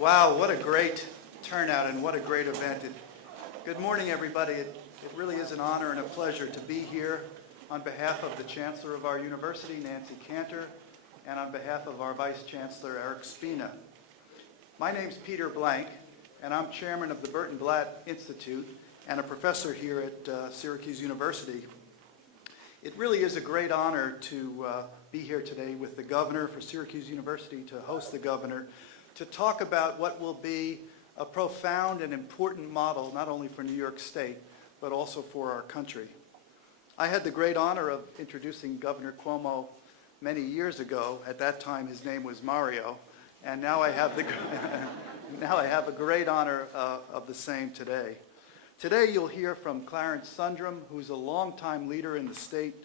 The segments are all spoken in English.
Wow, what a great turnout and what a great event. Good morning, everybody. It really is an honor and a pleasure to be here on behalf of the Chancellor of our university, Nancy Cantor, and on behalf of our Vice Chancellor, Eric Spina. My name's Peter Blank, and I'm chairman of the Burton Blatt Institute and a professor here at Syracuse University. It really is a great honor to be here today with the governor for Syracuse University, to host the governor, to talk about what will be a profound and important model, not only for New York State, but also for our country. I had the great honor of introducing Governor Cuomo many years ago. At that time, his name was Mario, and now I have a great honor of the same today. Today, you'll hear from Clarence Sundrum, who's a longtime leader in the state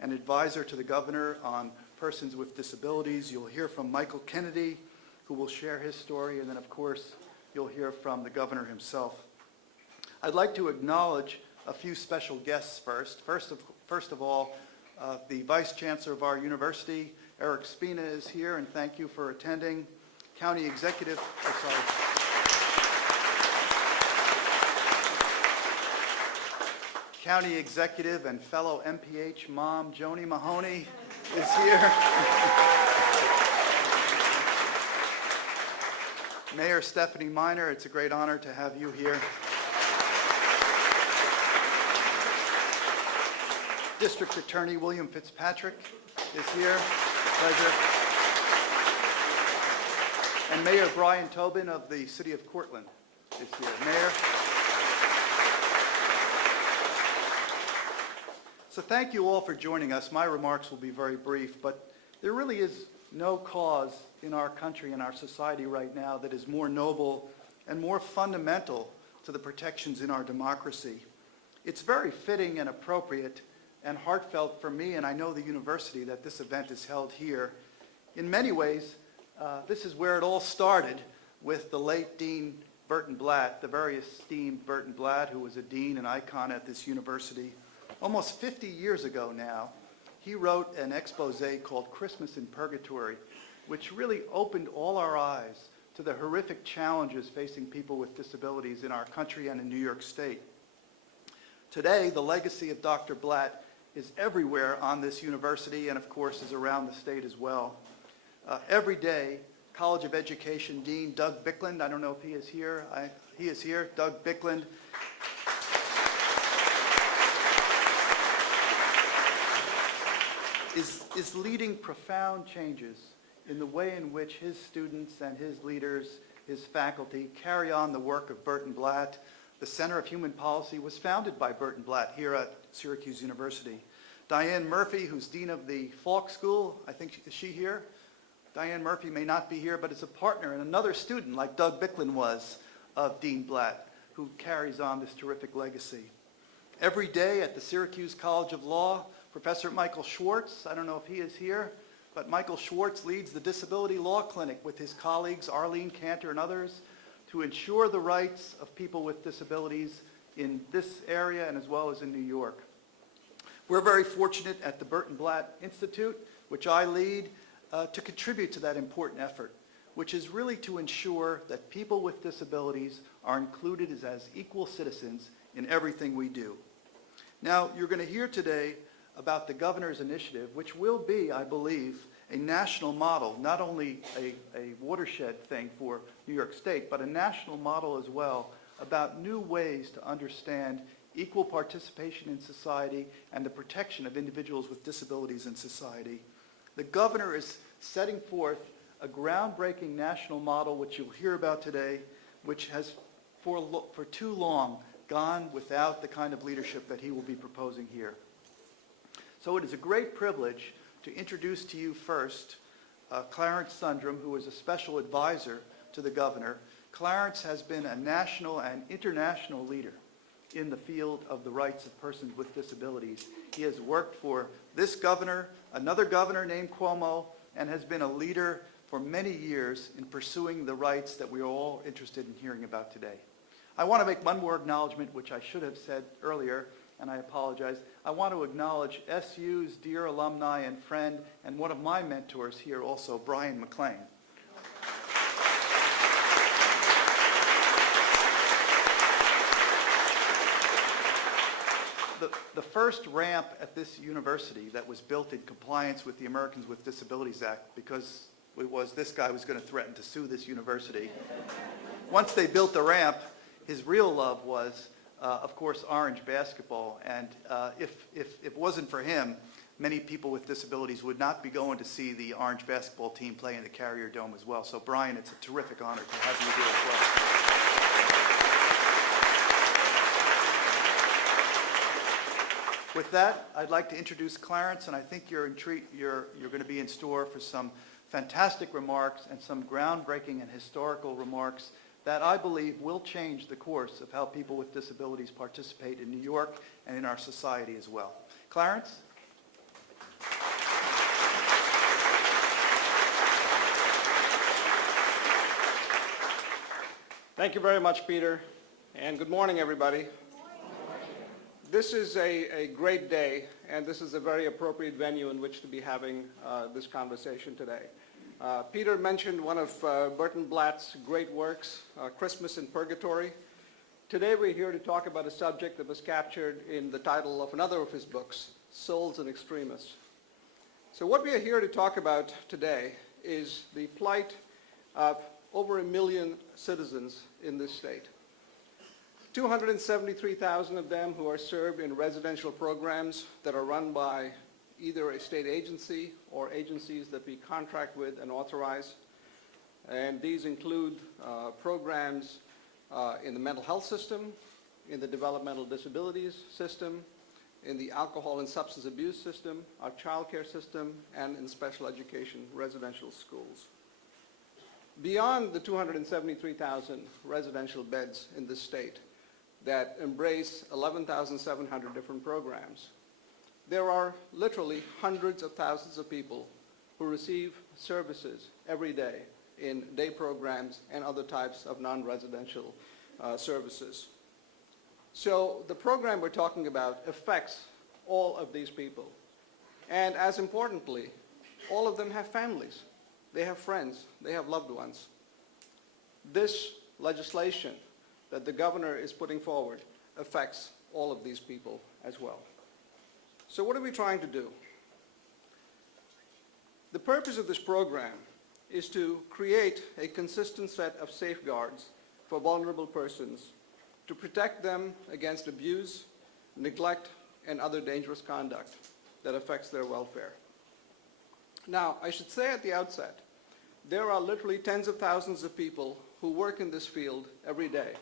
and advisor to the governor on persons with disabilities. You'll hear from Michael Kennedy, who will share his story, and then, of course, you'll hear from the governor himself. I'd like to acknowledge a few special guests first. First of all, the Vice Chancellor of our university, Eric Spina, is here, and thank you for attending. County Executive, County Executive and fellow MPH mom, Joni Mahoney, is here. Mayor Stephanie Miner, it's a great honor to have you here. District Attorney William Fitzpatrick is here. Pleasure. And Mayor Brian Tobin of the City of Cortland is here. Mayor. So thank you all for joining us. My remarks will be very brief, but there really is no cause in our country and our society right now that is more noble and more fundamental to the protections in our democracy. It's very fitting and appropriate and heartfelt for me, and I know the university, that this event is held here. In many ways, this is where it all started with the late Dean Burton Blatt, the very esteemed Burton Blatt, who was a dean and icon at this university. Almost 50 years ago now, he wrote an expose called Christmas in Purgatory, which really opened all our eyes to the horrific challenges facing people with disabilities in our country and in New York State. Today, the legacy of Dr. Blatt is everywhere on this university and, of course, is around the state as well. Every day, College of Education Dean Doug Bicklund, I don't know if he is here. He is here, Doug Bicklund. Is leading profound changes in the way in which his students and his leaders, his faculty, carry on the work of Burton Blatt. The Center of Human Policy was founded by Burton Blatt here at Syracuse University. Diane Murphy, who's Dean of the Falk School, I think, is she here? Diane Murphy may not be here, but is a partner and another student, like Doug Bicklund was, of Dean Blatt, who carries on this terrific legacy. Every day at the Syracuse College of Law, Professor Michael Schwartz, I don't know if he is here, but Michael Schwartz leads the Disability Law Clinic with his colleagues Arlene Cantor and others to ensure the rights of people with disabilities in this area and as well as in New York. We're very fortunate at the Burton Blatt Institute, which I lead, to contribute to that important effort, which is really to ensure that people with disabilities are included as equal citizens in everything we do. Now, you're going to hear today about the governor's initiative, which will be, I believe, a national model, not only a watershed thing for New York State, but a national model as well about new ways to understand equal participation in society and the protection of individuals with disabilities in society. The governor is setting forth a groundbreaking national model, which you'll hear about today, which has for too long gone without the kind of leadership that he will be proposing here. So it is a great privilege to introduce to you first Clarence Sundrum, who is a special advisor to the governor. Clarence has been a national and international leader in the field of the rights of persons with disabilities. He has worked for this governor, another governor named Cuomo, and has been a leader for many years in pursuing the rights that we are all interested in hearing about today. I want to make one more acknowledgement, which I should have said earlier, and I apologize. I want to acknowledge SU's dear alumni and friend, and one of my mentors here also, Brian McLean. first ramp at this university that was built in compliance with the Americans with Disabilities Act, because this guy was going to threaten to sue this university. Once they built the ramp, his real love was, of course, Orange basketball. And if it wasn't for him, many people with disabilities would not be going to see the Orange basketball team play in the Carrier Dome as well. So, Brian, it's a terrific honor to have you here as well. With that, I'd like to introduce Clarence, and I think you're going to be in store for some fantastic remarks and some groundbreaking and historical remarks that I believe will change the course of how people with disabilities participate in New York and in our society as well. Clarence? Thank you very much, Peter, and good morning, everybody. This is a great day, and this is a very appropriate venue in which to be having this conversation today. Peter mentioned one of Burton Blatt's great works, Christmas in Purgatory. Today we're here to talk about a subject that was captured in the title of another of his books, Souls and Extremis. So what we are here to talk about today is the plight of over 1 million citizens in this state. 273,000 of them who are served in residential programs that are run by either a state agency or agencies that we contract with and authorize. And these include programs in the mental health system, in the developmental disabilities system, in the alcohol and substance abuse system, our child care system, and in special education residential schools. Beyond the 273,000 residential beds in this state that embrace 11,700 different programs, there are literally hundreds of thousands of people who receive services every day in day programs and other types of non-residential services. So the program we're talking about affects all of these people. And as importantly, all of them have families. They have friends. They have loved ones. This legislation that the governor is putting forward affects all of these people as well. So what are we trying to do? The purpose of this program is to create a consistent set of safeguards for vulnerable persons to protect them against abuse, neglect, and other dangerous conduct that affects their welfare. Now, I should say at the outset, there are literally tens of thousands of people who work in this field every day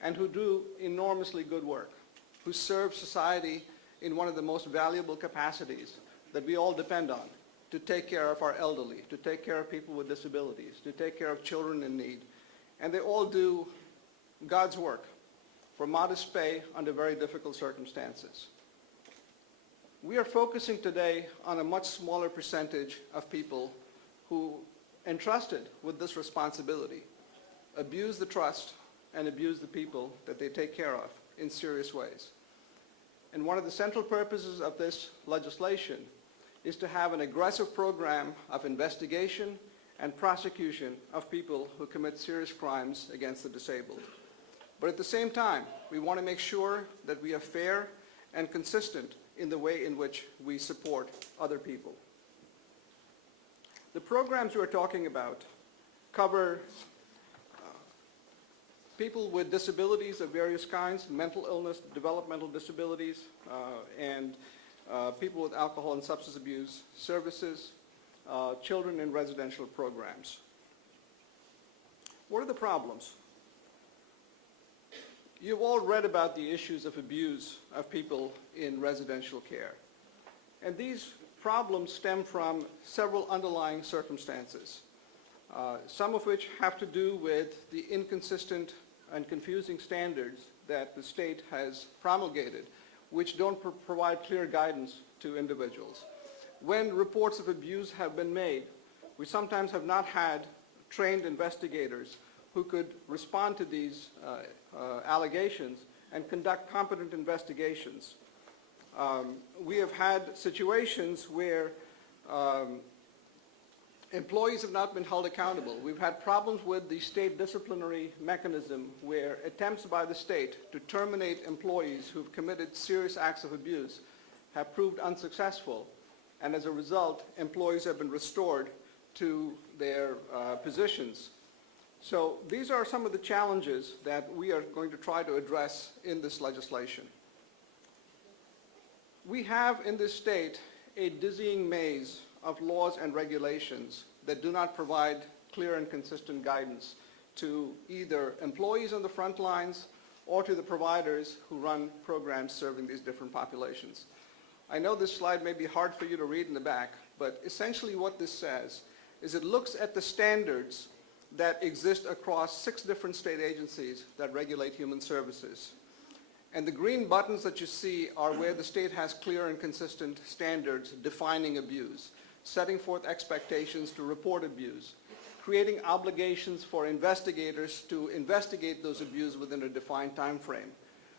and who do enormously good work, who serve society in one of the most valuable capacities that we all depend on to take care of our elderly, to take care of people with disabilities, to take care of children in need. And they all do God's work for modest pay under very difficult circumstances. We are focusing today on a much smaller percentage of people who, entrusted with this responsibility, abuse the trust and abuse the people that they take care of in serious ways. And one of the central purposes of this legislation is to have an aggressive program of investigation and prosecution of people who commit serious crimes against the disabled. But at the same time, we want to make sure that we are fair and consistent in the way in which we support other people. The programs we're talking about cover people with disabilities of various kinds, mental illness, developmental disabilities, and people with alcohol and substance abuse services, children in residential programs. What are the problems? You've all read about the issues of abuse of people in residential care. And these problems stem from several underlying circumstances, some of which have to do with the inconsistent and confusing standards that the state has promulgated, which don't provide clear guidance to individuals. When reports of abuse have been made, we sometimes have not had trained investigators who could respond to these allegations and conduct competent investigations. We have had situations where Employees have not been held accountable. We've had problems with the state disciplinary mechanism where attempts by the state to terminate employees who've committed serious acts of abuse have proved unsuccessful, and as a result, employees have been restored to their positions. So these are some of the challenges that we are going to try to address in this legislation. We have in this state a dizzying maze of laws and regulations that do not provide clear and consistent guidance to either employees on the front lines or to the providers who run programs serving these different populations. I know this slide may be hard for you to read in the back, but essentially what this says is it looks at the standards that exist across 6 different state agencies that regulate human services. And the green buttons that you see are where the state has clear and consistent standards defining abuse, setting forth expectations to report abuse, creating obligations for investigators to investigate those abuse within a defined time frame,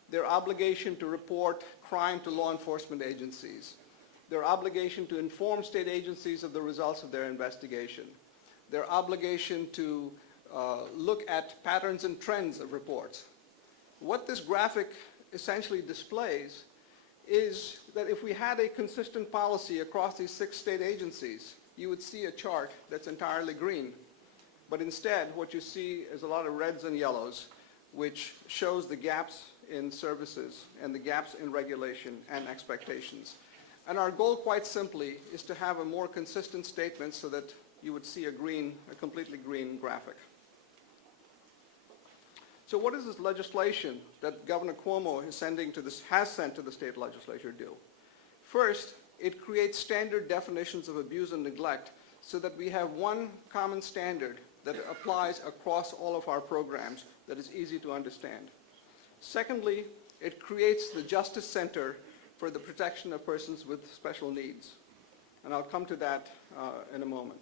their obligation to report crime to law enforcement agencies, their obligation to inform state agencies of the results of their investigation, their obligation to look at patterns and trends of reports. What this graphic essentially displays is that if we had a consistent policy across these 6 state agencies, you would see a chart that's entirely green. But instead, what you see is a lot of reds and yellows, which shows the gaps in services and the gaps in regulation and expectations. And our goal, quite simply, is to have a more consistent statement so that you would see a completely green graphic. So what does this legislation that Governor Cuomo has sent to the state legislature do? First, it creates standard definitions of abuse and neglect so that we have one common standard that applies across all of our programs that is easy to understand. Secondly, it creates the Justice Center for the Protection of Persons with Special Needs. And I'll come to that in a moment.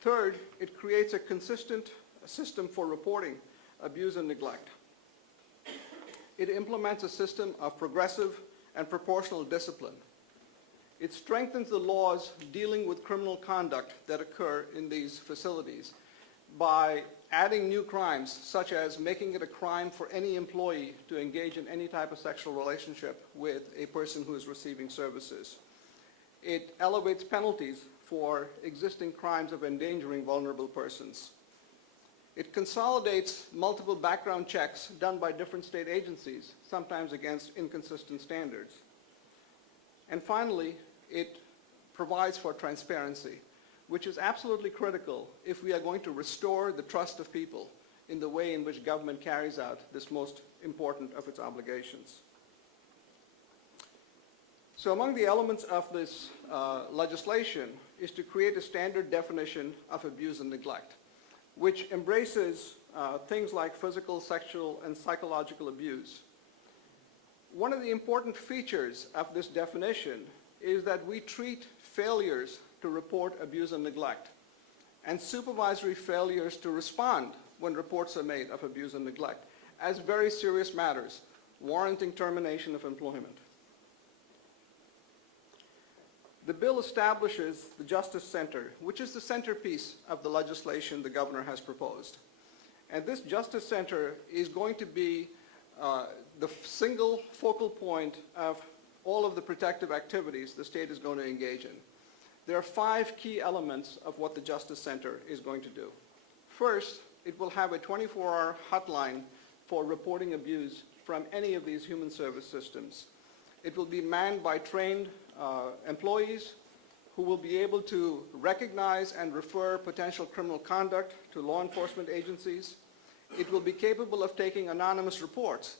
Third, it creates a consistent system for reporting abuse and neglect. It implements a system of progressive and proportional discipline. It strengthens the laws dealing with criminal conduct that occur in these facilities by adding new crimes, such as making it a crime for any employee to engage in any type of sexual relationship with a person who is receiving services. It elevates penalties for existing crimes of endangering vulnerable persons. It consolidates multiple background checks done by different state agencies, sometimes against inconsistent standards. And finally, it provides for transparency, which is absolutely critical if we are going to restore the trust of people in the way in which government carries out this most important of its obligations. So among the elements of this legislation is to create a standard definition of abuse and neglect, which embraces things like physical, sexual, and psychological abuse. One of the important features of this definition is that we treat failures to report abuse and neglect and supervisory failures to respond when reports are made of abuse and neglect as very serious matters, warranting termination of employment. The bill establishes the Justice Center, which is the centerpiece of the legislation the governor has proposed. And this Justice Center is going to be the single focal point of all of the protective activities the state is going to engage in. There are 5 key elements of what the Justice Center is going to do. First, it will have a 24-hour hotline for reporting abuse from any of these human service systems. It will be manned by trained employees who will be able to recognize and refer potential criminal conduct to law enforcement agencies. It will be capable of taking anonymous reports.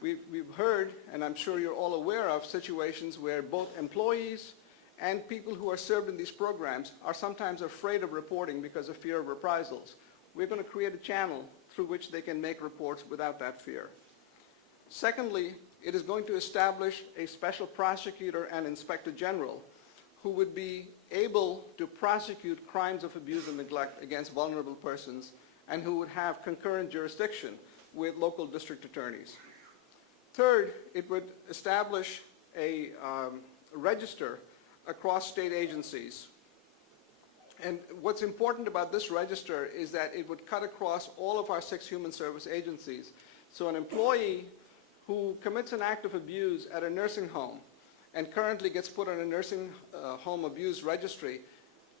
We've heard, and I'm sure you're all aware of, situations where both employees and people who are served in these programs are sometimes afraid of reporting because of fear of reprisals. We're going to create a channel through which they can make reports without that fear. Secondly, it is going to establish a special prosecutor and inspector general who would be able to prosecute crimes of abuse and neglect against vulnerable persons and who would have concurrent jurisdiction with local district attorneys. Third, it would establish a register across state agencies And what's important about this register is that it would cut across all of our 6 human service agencies. So an employee who commits an act of abuse at a nursing home and currently gets put on a nursing home abuse registry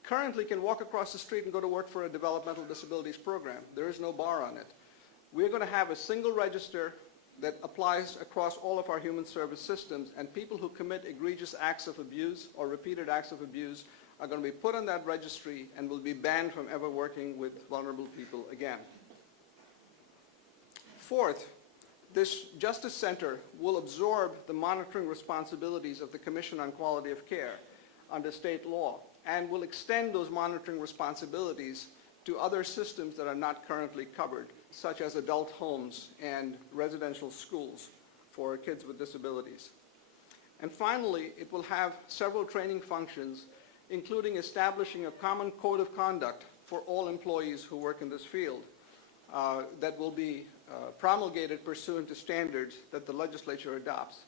currently can walk across the street and go to work for a developmental disabilities program. There is no bar on it. We're going to have a single register that applies across all of our human service systems, and people who commit egregious acts of abuse or repeated acts of abuse are going to be put on that registry and will be banned from ever working with vulnerable people again. Fourth, this Justice Center will absorb the monitoring responsibilities of the Commission on Quality of Care under state law and will extend those monitoring responsibilities to other systems that are not currently covered, such as adult homes and residential schools for kids with disabilities. And finally, it will have several training functions, including establishing a common code of conduct for all employees who work in this field that will be promulgated pursuant to standards that the legislature adopts.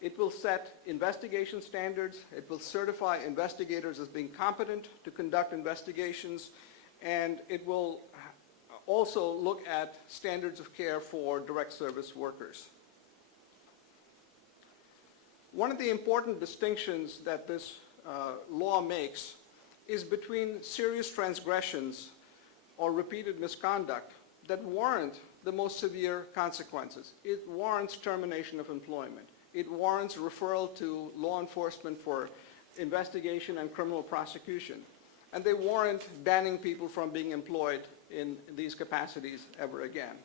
It will set investigation standards, it will certify investigators as being competent to conduct investigations, and it will also look at standards of care for direct service workers. One of the important distinctions that this law makes is between serious transgressions or repeated misconduct that warrant the most severe consequences. It warrants termination of employment. It warrants referral to law enforcement for investigation and criminal prosecution. And they warrant banning people from being employed in these capacities ever again.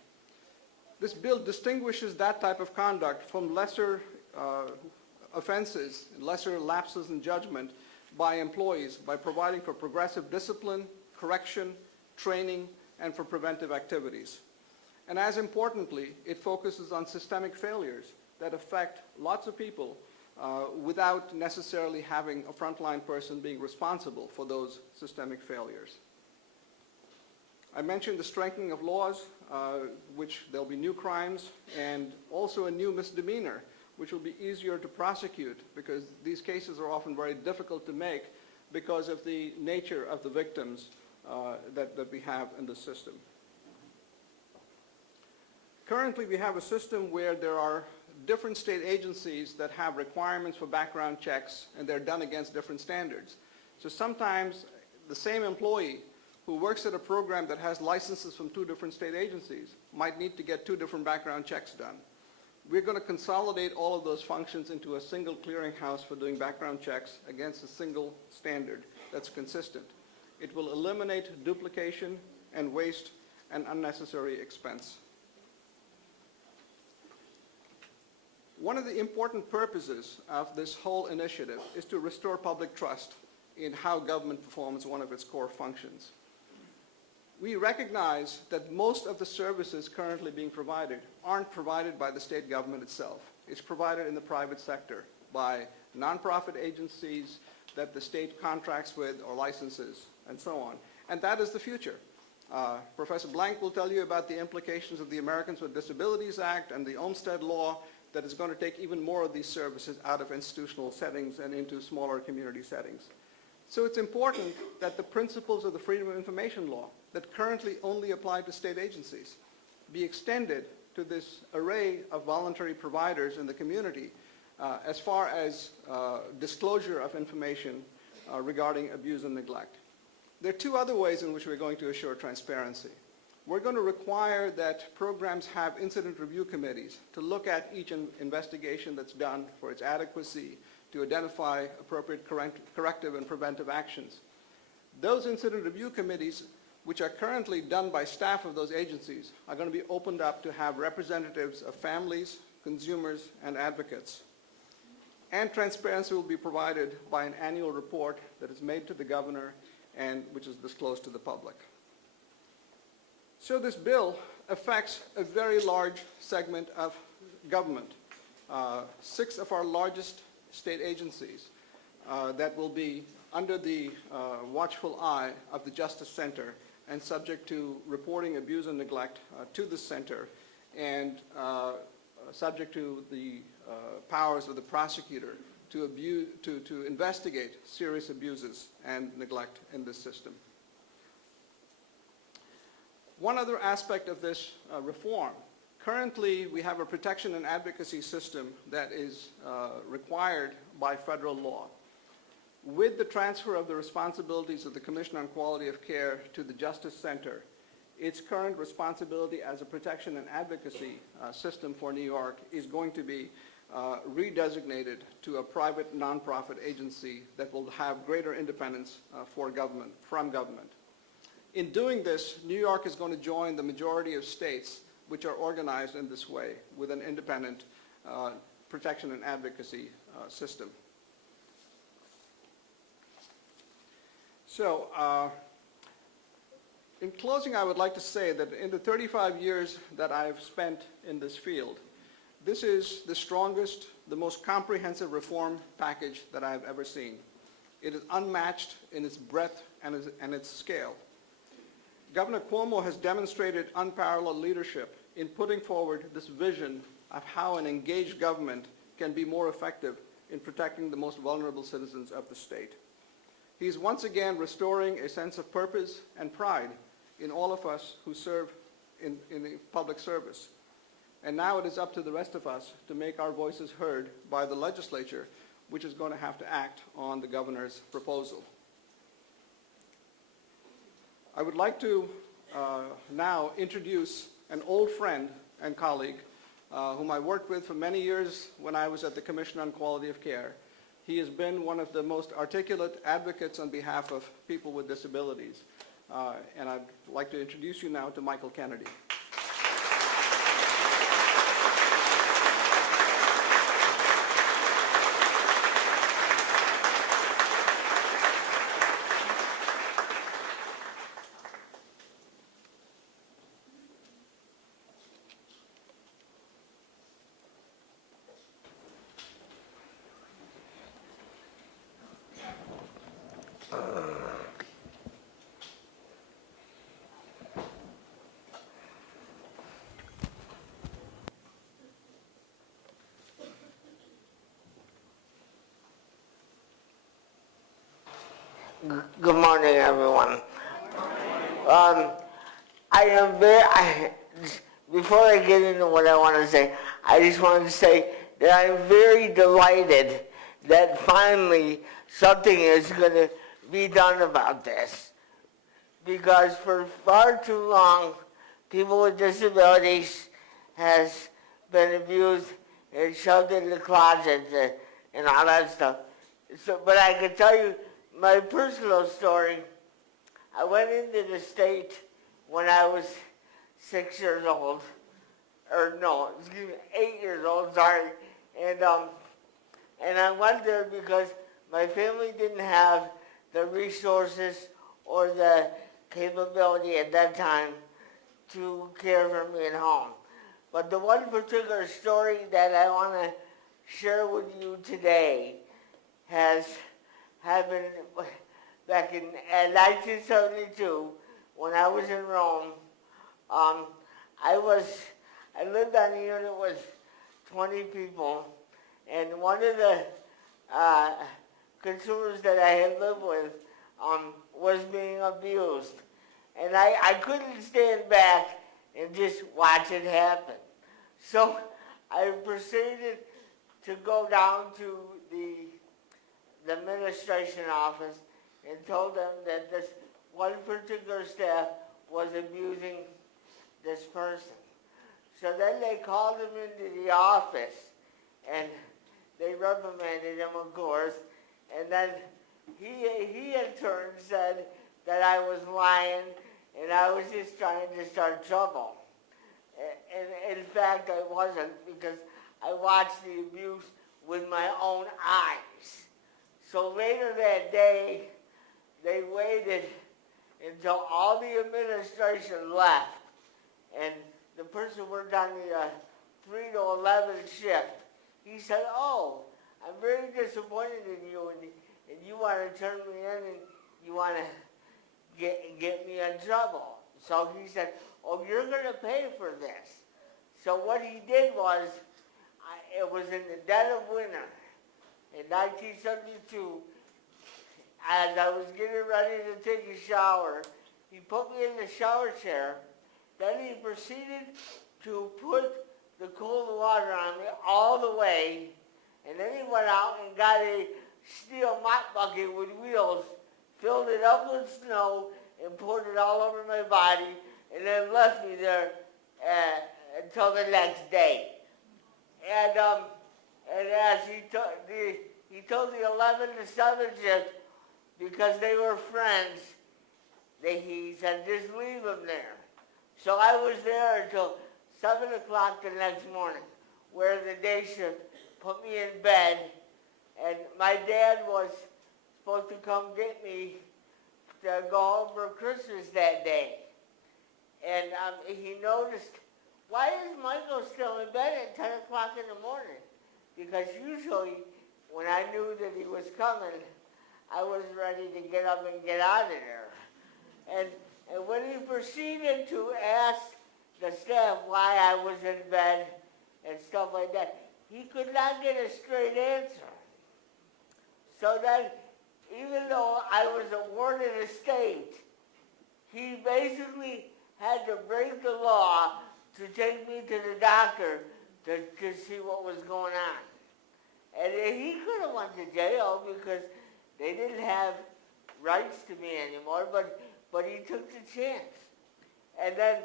This bill distinguishes that type of conduct from lesser offenses, lesser lapses in judgment by employees by providing for progressive discipline, correction, training, and for preventive activities. And as importantly, it focuses on systemic failures that affect lots of people without necessarily having a frontline person being responsible for those systemic failures. I mentioned the strengthening of laws, which there'll be new crimes, and also a new misdemeanor, which will be easier to prosecute because these cases are often very difficult to make because of the nature of the victims that we have in the system. Currently, we have a system where there are different state agencies that have requirements for background checks, and they're done against different standards. So sometimes the same employee who works at a program that has licenses from 2 different state agencies might need to get 2 different background checks done. We're going to consolidate all of those functions into a single clearinghouse for doing background checks against a single standard that's consistent. It will eliminate duplication and waste and unnecessary expense. One of the important purposes of this whole initiative is to restore public trust in how government performs one of its core functions. We recognize that most of the services currently being provided aren't provided by the state government itself. It's provided in the private sector by nonprofit agencies that the state contracts with or licenses and so on. And that is the future. Professor Blank will tell you about the implications of the Americans with Disabilities Act and the Olmstead Law that is going to take even more of these services out of institutional settings and into smaller community settings. So it's important that the principles of the Freedom of Information Law that currently only apply to state agencies be extended to this array of voluntary providers in the community as far as disclosure of information regarding abuse and neglect. There are 2 other ways in which we're going to assure transparency. We're going to require that programs have incident review committees to look at each investigation that's done for its adequacy, to identify appropriate corrective and preventive actions. Those incident review committees, which are currently done by staff of those agencies, are going to be opened up to have representatives of families, consumers, and advocates. And transparency will be provided by an annual report that is made to the governor and which is disclosed to the public. So this bill affects a very large segment of government. 6 of our largest state agencies that will be under the watchful eye of the Justice Center and subject to reporting abuse and neglect to the center and subject to the powers of the prosecutor to investigate serious abuses and neglect in this system. One other aspect of this reform, currently we have a protection and advocacy system that is required by federal law. With the transfer of the responsibilities of the Commission on Quality of Care to the Justice Center, its current responsibility as a protection and advocacy system for New York is going to be redesignated to a private nonprofit agency that will have greater independence from government. In doing this, New York is going to join the majority of states which are organized in this way with an independent protection and advocacy system. So, in closing, I would like to say that in the 35 years that I've spent in this field, this is the strongest, the most comprehensive reform package that I've ever seen. It is unmatched in its breadth and its scale. Governor Cuomo has demonstrated unparalleled leadership in putting forward this vision of how an engaged government can be more effective in protecting the most vulnerable citizens of the state. He is once again restoring a sense of purpose and pride in all of us who serve in public service. And now it is up to the rest of us to make our voices heard by the legislature, which is going to have to act on the governor's proposal. I would like to now introduce an old friend and colleague whom I worked with for many years when I was at the Commission on Quality of Care. He has been one of the most articulate advocates on behalf of people with disabilities. And I'd like to introduce you now to Michael Kennedy. Good morning, everyone. Before I get into what I want to say, I just want to say that I'm very delighted that finally something is going to be done about this. Because for far too long, people with disabilities has been abused and shoved in the closet and all that stuff. So, but I can tell you, my personal story, I went into the state when I was 6 years old, or no, excuse me, 8 years old, sorry. And I went there because my family didn't have the resources or the capability at that time to care for me at home. But the one particular story that I want to share with you today has happened back in 1972 when I was in Rome. I lived on a unit with 20 people, and one of the consumers that I had lived with was being abused. And I couldn't stand back and just watch it happen. So I proceeded to go down to the administration office and told them that this one particular staff was abusing this person. So then they called him into the office and they reprimanded him, of course, and then he in turn said that I was lying and I was just trying to start trouble. And in fact, I wasn't, because I watched the abuse with my own eyes. So later that day, they waited until all the administration left, and the person worked on the 3 to 11 shift. He said, "Oh, I'm very disappointed in you, and you want to turn me in, and you want to get me in trouble." So he said, "Oh, you're going to pay for this." So what he did was, it was in the dead of winter, in 1972, as I was getting ready to take a shower. He put me in the shower chair. Then he proceeded to put the cold water on me all the way. And then he went out and got a steel mop bucket with wheels, filled it up with snow, and poured it all over my body, and then left me there until the next day. And as he told the 11 to 7 shift, because they were friends, he said, just leave them there. So I was there until 7 o'clock the next morning, where the day shift put me in bed, and my dad was supposed to come get me to go home for Christmas that day. And he noticed, why is Michael still in bed at 10 o'clock in the morning? Because usually when I knew that he was coming, I was ready to get up and get out of there. And when he proceeded to ask the staff why I was in bed and stuff like that, he could not get a straight answer. So then, even though I was awarded a state, he basically had to break the law to take me to the doctor to see what was going on. And he could have went to jail because they didn't have rights to me anymore, but he took the chance. And then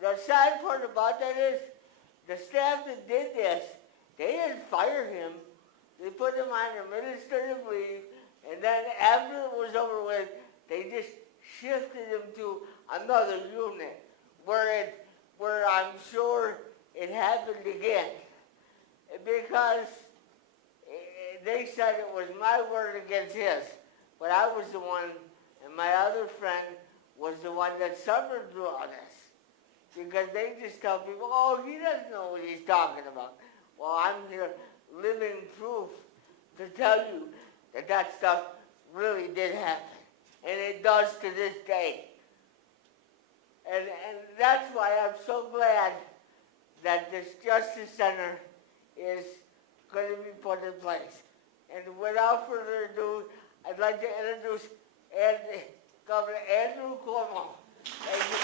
the sad part about that is the staff that did this, they didn't fire him. They put him on administrative leave, and then after it was over with, they just shifted him to another unit where I'm sure it happened again. Because they said it was my word against his, but I was the one, and my other friend was the one that suffered through all this. Because they just tell people, oh, he doesn't know what he's talking about. Well, I'm here living proof to tell you that that stuff really did happen. And it does to this day. And that's why I'm so glad that this Justice Center is going to be put in place. And without further ado, I'd like to introduce Governor Andrew Cuomo. Thank you.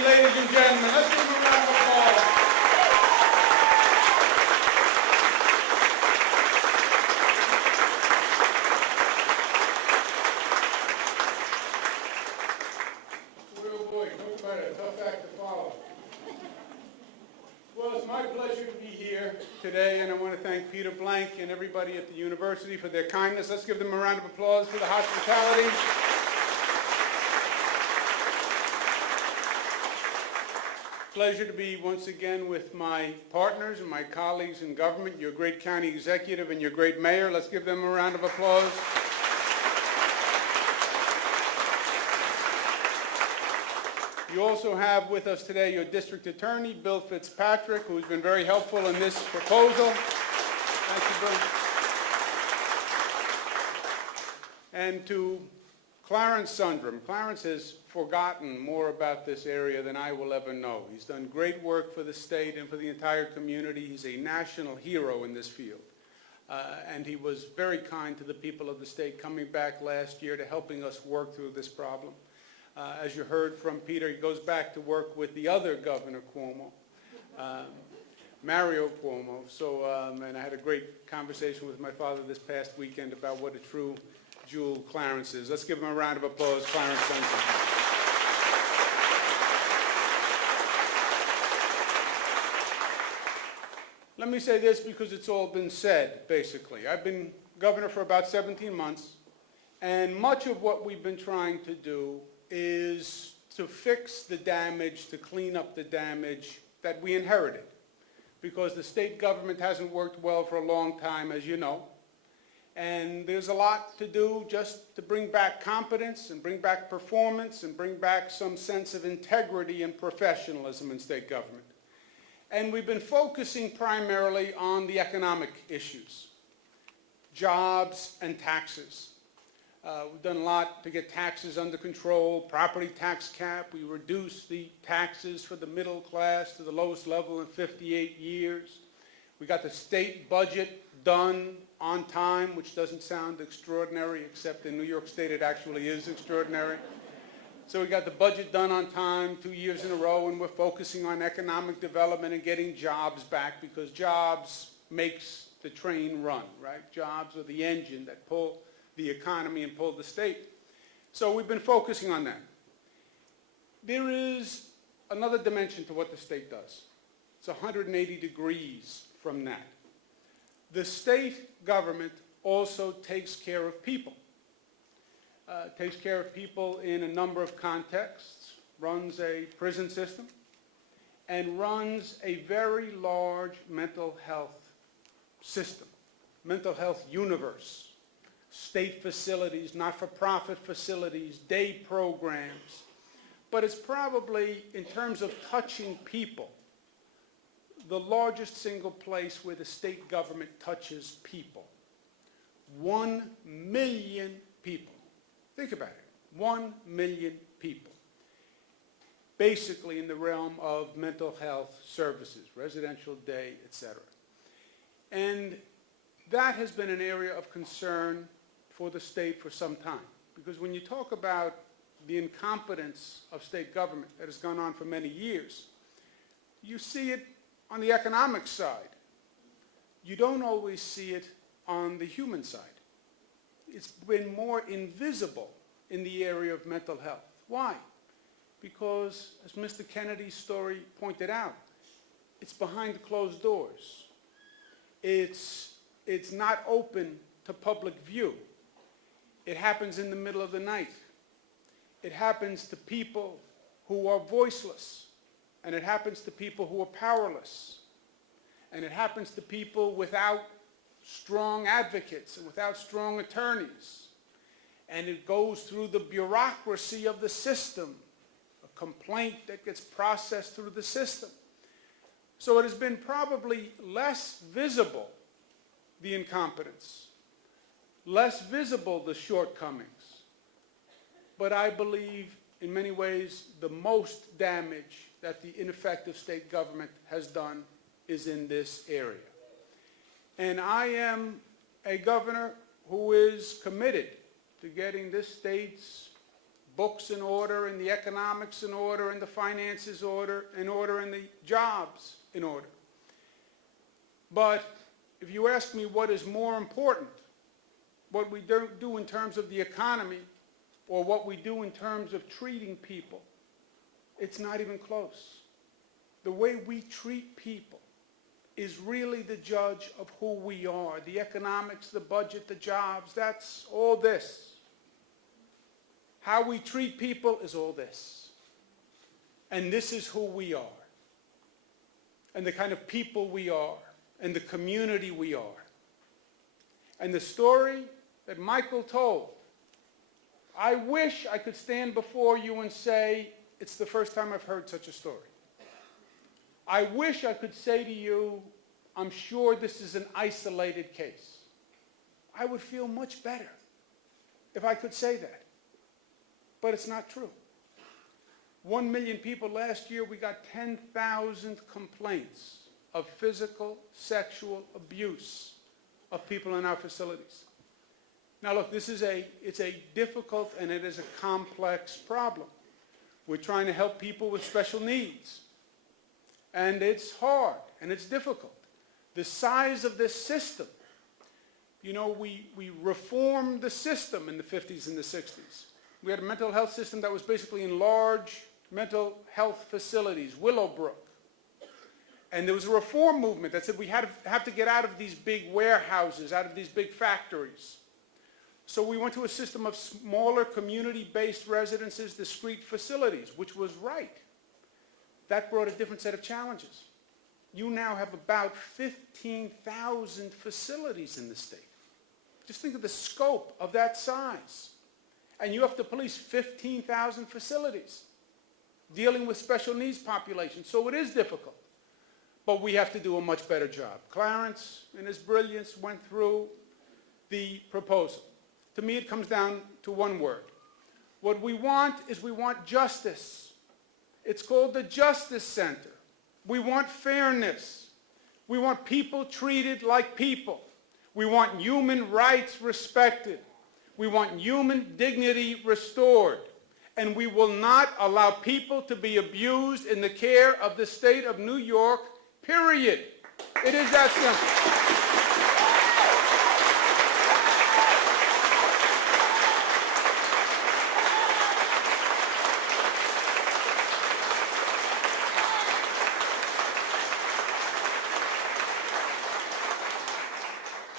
Ladies and gentlemen, let's give him a round of applause. Oh boy, talk about a tough act to follow. Well, it's my pleasure to be here today, and I want to thank Peter Blank and everybody at the university for their kindness. Let's give them a round of applause for the hospitality. Pleasure to be once again with my partners and my colleagues in government, your great county executive and your great mayor. Let's give them a round of applause. You also have with us today your district attorney, Bill Fitzpatrick, who's been very helpful in this proposal. Thank you, Bill. And to Clarence Sundrum. Clarence has forgotten more about this area than I will ever know. He's done great work for the state and for the entire community. He's a national hero in this field. And he was very kind to the people of the state coming back last year to helping us work through this problem. As you heard from Peter, he goes back to work with the other Governor Cuomo, Mario Cuomo. So, and I had a great conversation with my father this past weekend about what a true jewel Clarence is. Let's give him a round of applause, Clarence Sundrum. Let me say this because it's all been said, basically. I've been governor for about 17 months, and much of what we've been trying to do is to fix the damage, to clean up the damage that we inherited, because the state government hasn't worked well for a long time, as you know. And there's a lot to do just to bring back competence and bring back performance and bring back some sense of integrity and professionalism in state government. And we've been focusing primarily on the economic issues, jobs and taxes. We've done a lot to get taxes under control, property tax cap. We reduced the taxes for the middle class to the lowest level in 58 years. We got the state budget done on time, which doesn't sound extraordinary, except in New York State it actually is extraordinary. So we got the budget done on time 2 years in a row, and we're focusing on economic development and getting jobs back, because jobs makes the train run, right? Jobs are the engine that pull the economy and pull the state. So we've been focusing on that. There is another dimension to what the state does. It's 180 degrees from that. The state government also takes care of people. Takes care of people in a number of contexts, runs a prison system, and runs a very large mental health system, mental health universe, state facilities, not-for-profit facilities, day programs. But it's probably, in terms of touching people, the largest single place where the state government touches people. 1 million people. Think about it. 1 million people. Basically in the realm of mental health services, residential day, etc. And that has been an area of concern for the state for some time. Because when you talk about the incompetence of state government that has gone on for many years, you see it on the economic side. You don't always see it on the human side. It's been more invisible in the area of mental health. Why? Because, as Mr. Kennedy's story pointed out, it's behind closed doors. It's not open to public view. It happens in the middle of the night. It happens to people who are voiceless, and it happens to people who are powerless, and it happens to people without strong advocates and without strong attorneys. And it goes through the bureaucracy of the system, a complaint that gets processed through the system. So it has been probably less visible, the incompetence, less visible, the shortcomings. But I believe, in many ways, the most damage that the ineffective state government has done is in this area. And I am a governor who is committed to getting this state's books in order, and the economics in order, and the finances in order, and the jobs in order. But if you ask me what is more important, what we do in terms of the economy or what we do in terms of treating people, it's not even close. The way we treat people is really the judge of who we are. The economics, the budget, the jobs, that's all this. How we treat people is all this. And this is who we are. And the kind of people we are. And the community we are. And the story that Michael told, I wish I could stand before you and say, it's the first time I've heard such a story. I wish I could say to you, I'm sure this is an isolated case. I would feel much better if I could say that. But it's not true. 1 million people last year, we got 10,000 complaints of physical, sexual abuse of people in our facilities. Now look, it's a difficult and it is a complex problem. We're trying to help people with special needs. And it's hard and it's difficult. The size of this system, you know, we reformed the system in the 50s and the 60s. We had a mental health system that was basically in large mental health facilities, Willowbrook. And there was a reform movement that said we have to get out of these big warehouses, out of these big factories. So we went to a system of smaller community-based residences, discrete facilities, which was right. That brought a different set of challenges. You now have about 15,000 facilities in the state. Just think of the scope of that size. And you have to police 15,000 facilities dealing with special needs populations. So it is difficult. but we have to do a much better job. Clarence, in his brilliance, went through the proposal. To me, it comes down to one word. What we want is we want justice. It's called the Justice Center. We want fairness. We want people treated like people. We want human rights respected. We want human dignity restored. And we will not allow people to be abused in the care of the state of New York, period. It is that simple.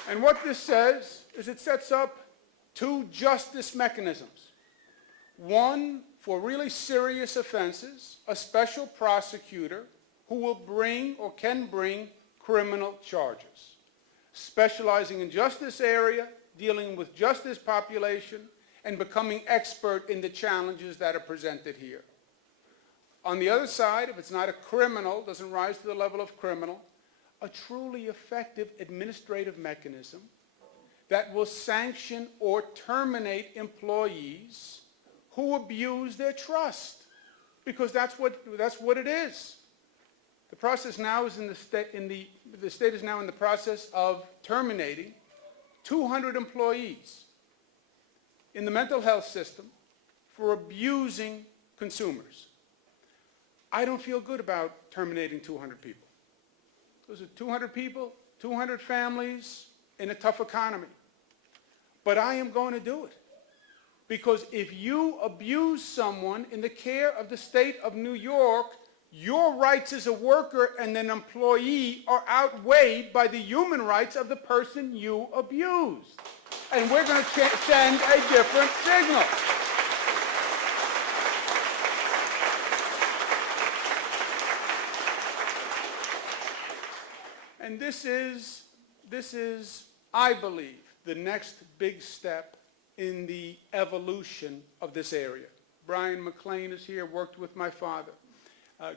And what this says is it sets up two justice mechanisms. One, for really serious offenses, a special prosecutor who will bring or can bring criminal charges, specializing in just this area, dealing with just this population, and becoming expert in the challenges that are presented here. On the other side, if it's not a criminal, doesn't rise to the level of criminal, a truly effective administrative mechanism that will sanction or terminate employees who abuse their trust, because that's what it is. The process now is the state is now in the process of terminating 200 employees in the mental health system for abusing consumers. I don't feel good about terminating 200 people. Those are 200 people, 200 families in a tough economy. But I am going to do it. Because if you abuse someone in the care of the state of New York, your rights as a worker and an employee are outweighed by the human rights of the person you abused. And we're going to send a different signal. And this is, I believe, the next big step in the evolution of this area. Brian McLean is here, worked with my father.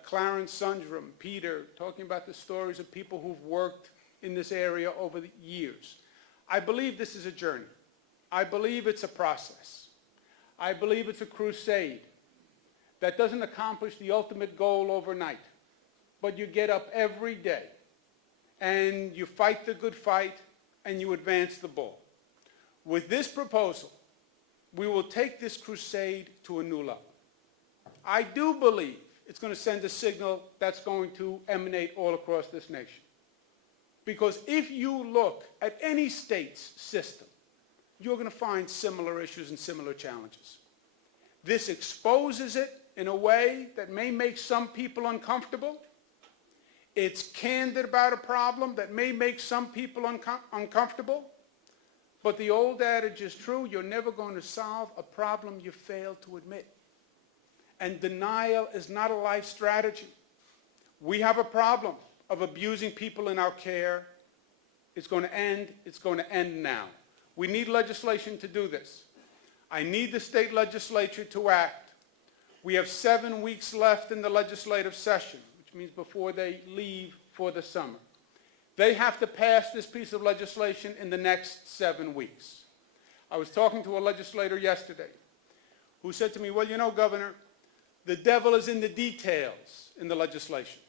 Clarence Sundrum, Peter, talking about the stories of people who've worked in this area over the years. I believe this is a journey. I believe it's a process. I believe it's a crusade that doesn't accomplish the ultimate goal overnight, but you get up every day and you fight the good fight, and you advance the ball. With this proposal, we will take this crusade to a new level. I do believe it's going to send a signal that's going to emanate all across this nation. Because if you look at any state's system, you're going to find similar issues and similar challenges. This exposes it in a way that may make some people uncomfortable. It's candid about a problem that may make some people uncomfortable. But the old adage is true, you're never going to solve a problem you fail to admit. And denial is not a life strategy. We have a problem of abusing people in our care. It's going to end. It's going to end now. We need legislation to do this. I need the state legislature to act. We have 7 weeks left in the legislative session, which means before they leave for the summer. They have to pass this piece of legislation in the next 7 weeks. I was talking to a legislator yesterday who said to me, well, you know, Governor, the devil is in the details in the legislation.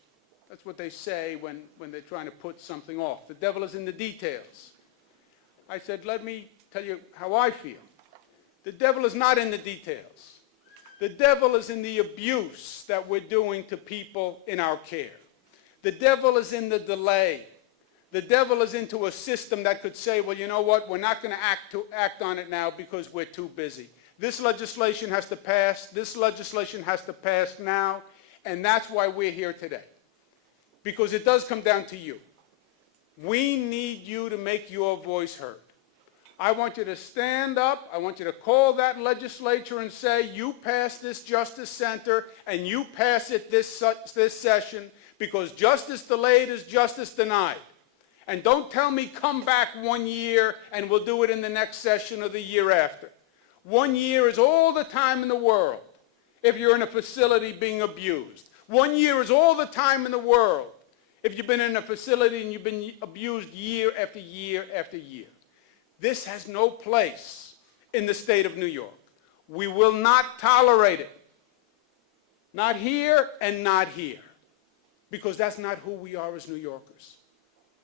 That's what they say when they're trying to put something off. The devil is in the details. I said, let me tell you how I feel. The devil is not in the details. The devil is in the abuse that we're doing to people in our care. The devil is in the delay. The devil is into a system that could say, well, you know what, we're not going to act on it now because we're too busy. This legislation has to pass. This legislation has to pass now, and that's why we're here today. Because it does come down to you. We need you to make your voice heard. I want you to stand up. I want you to call that legislature and say, you pass this Justice Center, and you pass it this session, because justice delayed is justice denied. And don't tell me come back 1 year and we'll do it in the next session or the year after. 1 year is all the time in the world if you're in a facility being abused. 1 year is all the time in the world if you've been in a facility and you've been abused year after year after year. This has no place in the state of New York. We will not tolerate it. Not here and not here. Because that's not who we are as New Yorkers.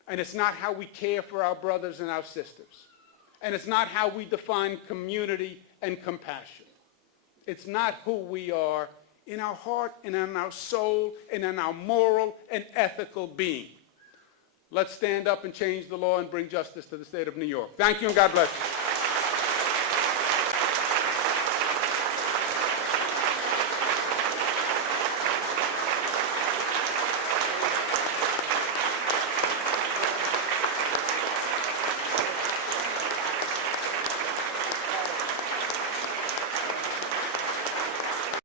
And it's not how we care for our brothers and our sisters. And it's not how we define community and compassion. It's not who we are in our heart and in our soul and in our moral and ethical being. Let's stand up and change the law and bring justice to the state of New York. Thank you and God bless you.